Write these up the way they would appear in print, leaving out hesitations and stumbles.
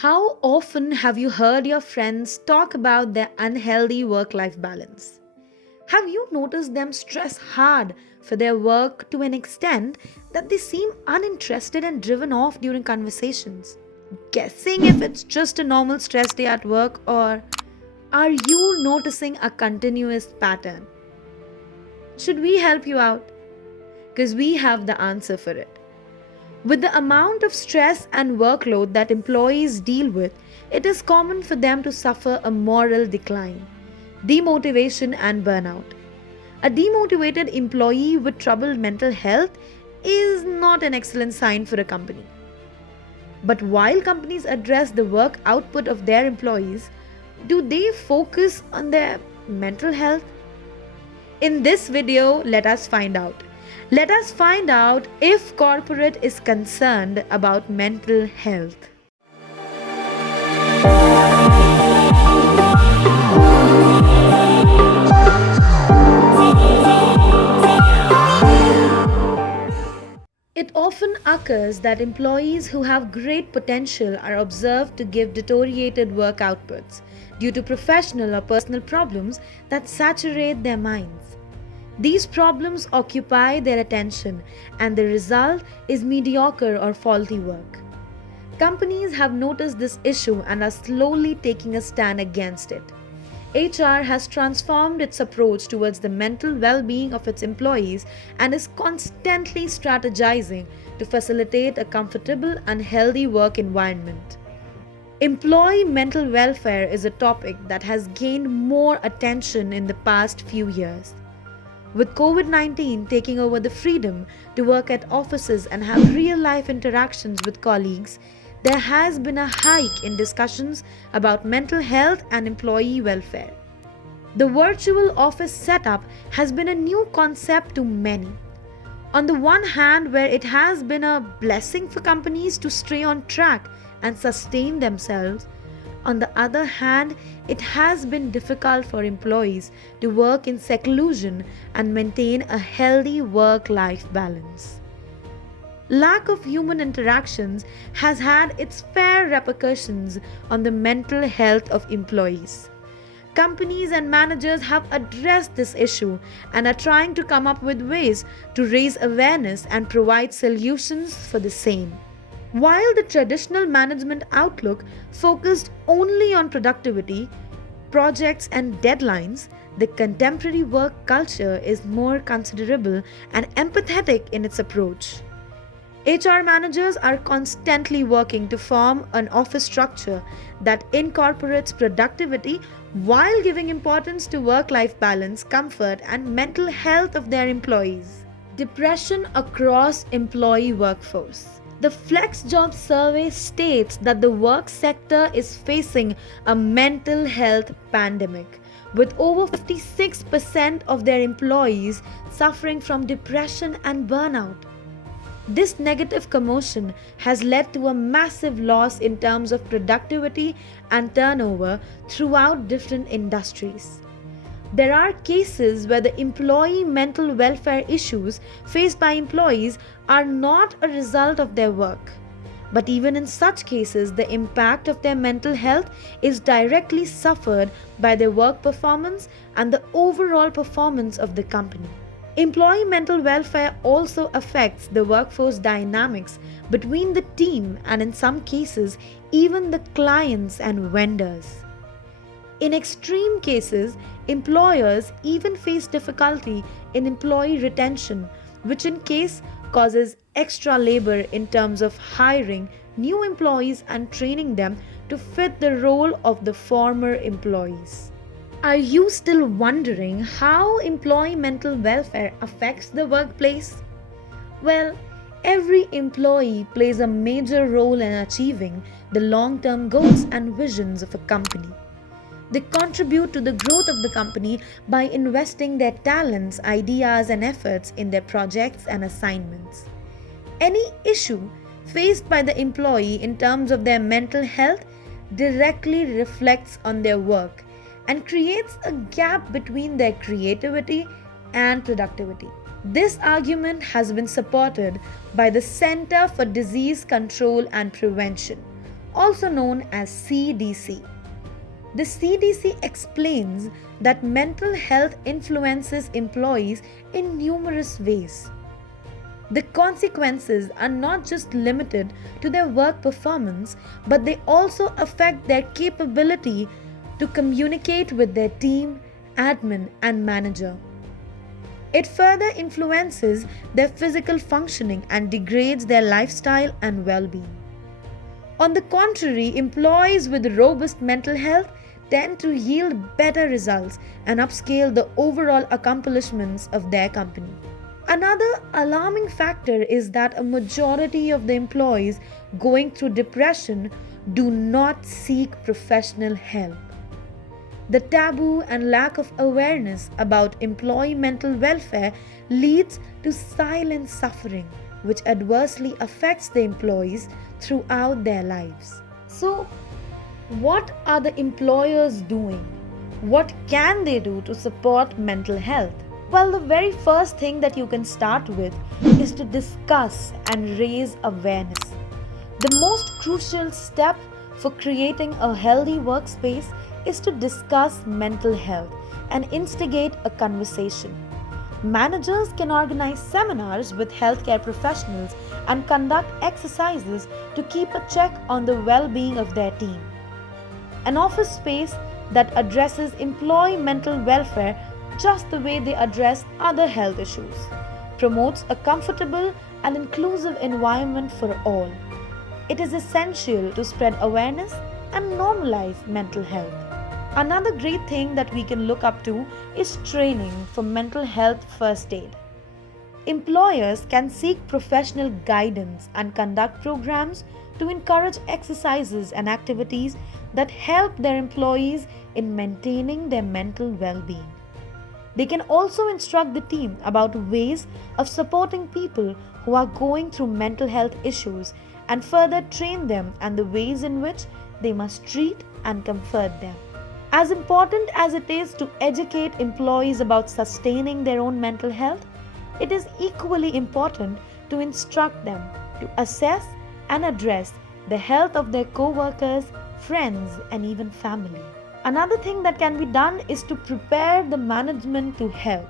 How often have you heard your friends talk about their unhealthy work life balance? Have you noticed them stress hard for their work to an extent that they seem uninterested and driven off during conversations? Guessing if it's just a normal stress day at work, or are you noticing a continuous pattern? Should we help you out? Because we have the answer for it. With the amount of stress and workload that employees deal with, it is common for them to suffer a moral decline, demotivation, and burnout. A demotivated employee with troubled mental health is not an excellent sign for a company. But while companies address the work output of their employees, do they focus on their mental health? In this video, let us find out. Let us find out if corporate is concerned about mental health. It often occurs that employees who have great potential are observed to give deteriorated work outputs due to professional or personal problems that saturate their minds. These problems occupy their attention, and the result is mediocre or faulty work. Companies have noticed this issue and are slowly taking a stand against it. HR has transformed its approach towards the mental well-being of its employees and is constantly strategizing to facilitate a comfortable and healthy work environment. Employee mental welfare is a topic that has gained more attention in the past few years. With COVID-19 taking over the freedom to work at offices and have real-life interactions with colleagues, there has been a hike in discussions about mental health and employee welfare. The virtual office setup has been a new concept to many. On the one hand, where it has been a blessing for companies to stay on track and sustain themselves, on the other hand, it has been difficult for employees to work in seclusion and maintain a healthy work-life balance. Lack of human interactions has had its fair repercussions on the mental health of employees. Companies and managers have addressed this issue and are trying to come up with ways to raise awareness and provide solutions for the same. While the traditional management outlook focused only on productivity, projects, and deadlines, the contemporary work culture is more considerable and empathetic in its approach. HR managers are constantly working to form an office structure that incorporates productivity while giving importance to work-life balance, comfort, and mental health of their employees. Depression across employee workforce. The Flex Jobs survey states that the work sector is facing a mental health pandemic, with over 56% of their employees suffering from depression and burnout. This negative commotion has led to a massive loss in terms of productivity and turnover throughout different industries. There are cases where the employee mental welfare issues faced by employees are not a result of their work. But even in such cases, the impact of their mental health is directly suffered by their work performance and the overall performance of the company. Employee mental welfare also affects the workforce dynamics between the team and, in some cases, even the clients and vendors. In extreme cases, employers even face difficulty in employee retention, which in case causes extra labor in terms of hiring new employees and training them to fit the role of the former employees. Are you still wondering how employee mental welfare affects the workplace? Well, every employee plays a major role in achieving the long-term goals and visions of a company. They contribute to the growth of the company by investing their talents, ideas, and efforts in their projects and assignments. Any issue faced by the employee in terms of their mental health directly reflects on their work and creates a gap between their creativity and productivity. This argument has been supported by the Center for Disease Control and Prevention, also known as CDC. The CDC explains that mental health influences employees in numerous ways. The consequences are not just limited to their work performance, but they also affect their capability to communicate with their team, admin, and manager. It further influences their physical functioning and degrades their lifestyle and well being. On the contrary, employees with robust mental health tend to yield better results and upscale the overall accomplishments of their company. Another alarming factor is that a majority of the employees going through depression do not seek professional help. The taboo and lack of awareness about employee mental welfare leads to silent suffering, which adversely affects the employees throughout their lives. So, what are the employers doing? What can they do to support mental health? Well, the very first thing that you can start with is to discuss and raise awareness. The most crucial step for creating a healthy workspace is to discuss mental health and instigate a conversation. Managers can organize seminars with healthcare professionals and conduct exercises to keep a check on the well-being of their team. An office space that addresses employee mental welfare just the way they address other health issues promotes a comfortable and inclusive environment for all. It is essential to spread awareness and normalize mental health. Another great thing that we can look up to is training for mental health first aid. Employers can seek professional guidance and conduct programs to encourage exercises and activities that help their employees in maintaining their mental well-being. They can also instruct the team about ways of supporting people who are going through mental health issues and further train them and the ways in which they must treat and comfort them. As important as it is to educate employees about sustaining their own mental health, it is equally important to instruct them to assess and address the health of their co-workers, friends, and even family. Another thing that can be done is to prepare the management to help.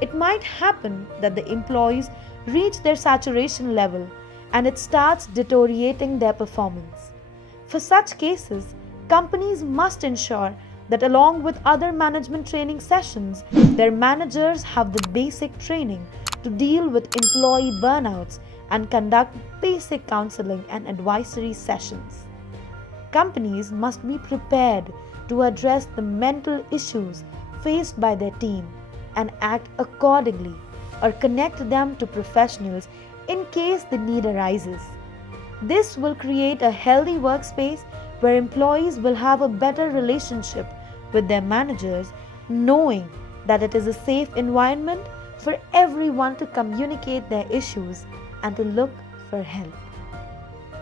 It might happen that the employees reach their saturation level and it starts deteriorating their performance. For such cases, companies must ensure that along with other management training sessions, their managers have the basic training to deal with employee burnouts and conduct basic counseling and advisory sessions. Companies must be prepared to address the mental issues faced by their team and act accordingly or connect them to professionals in case the need arises. This will create a healthy workspace where employees will have a better relationship with their managers, knowing that it is a safe environment for everyone to communicate their issues and to look for help.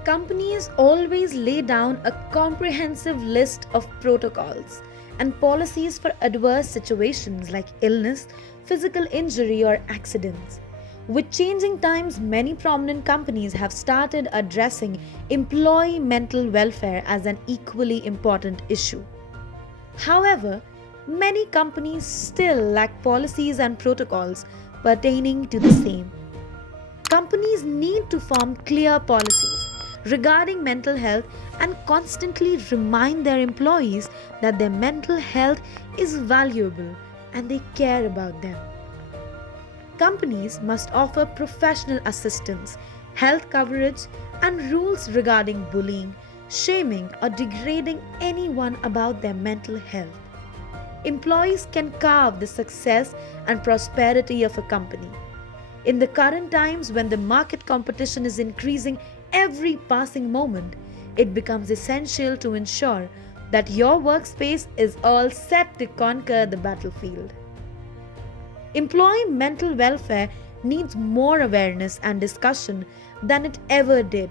Companies always lay down a comprehensive list of protocols and policies for adverse situations like illness, physical injury, or accidents. With changing times, many prominent companies have started addressing employee mental welfare as an equally important issue. However, many companies still lack policies and protocols pertaining to the same. Companies need to form clear policies regarding mental health and constantly remind their employees that their mental health is valuable and they care about them. Companies must offer professional assistance, health coverage, and rules regarding bullying, shaming, or degrading anyone about their mental health. Employees can carve the success and prosperity of a company. In the current times, when the market competition is increasing every passing moment, it becomes essential to ensure that your workspace is all set to conquer the battlefield. Employee mental welfare needs more awareness and discussion than it ever did,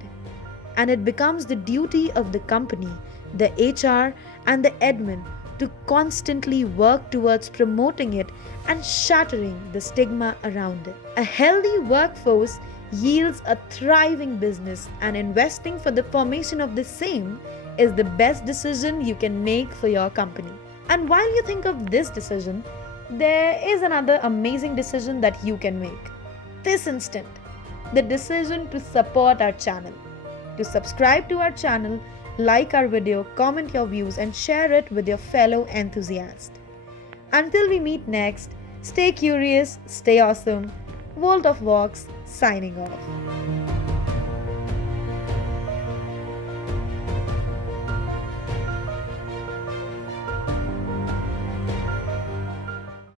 and it becomes the duty of the company, the HR, and the admin to constantly work towards promoting it and shattering the stigma around it. A healthy workforce yields a thriving business, and investing for the formation of the same is the best decision you can make for your company. And while you think of this decision, there is another amazing decision that you can make. This instant, the decision to support our channel. To subscribe to our channel, like our video, comment your views, and share it with your fellow enthusiasts. Until we meet next, stay curious, stay awesome. Vaultofvox signing off.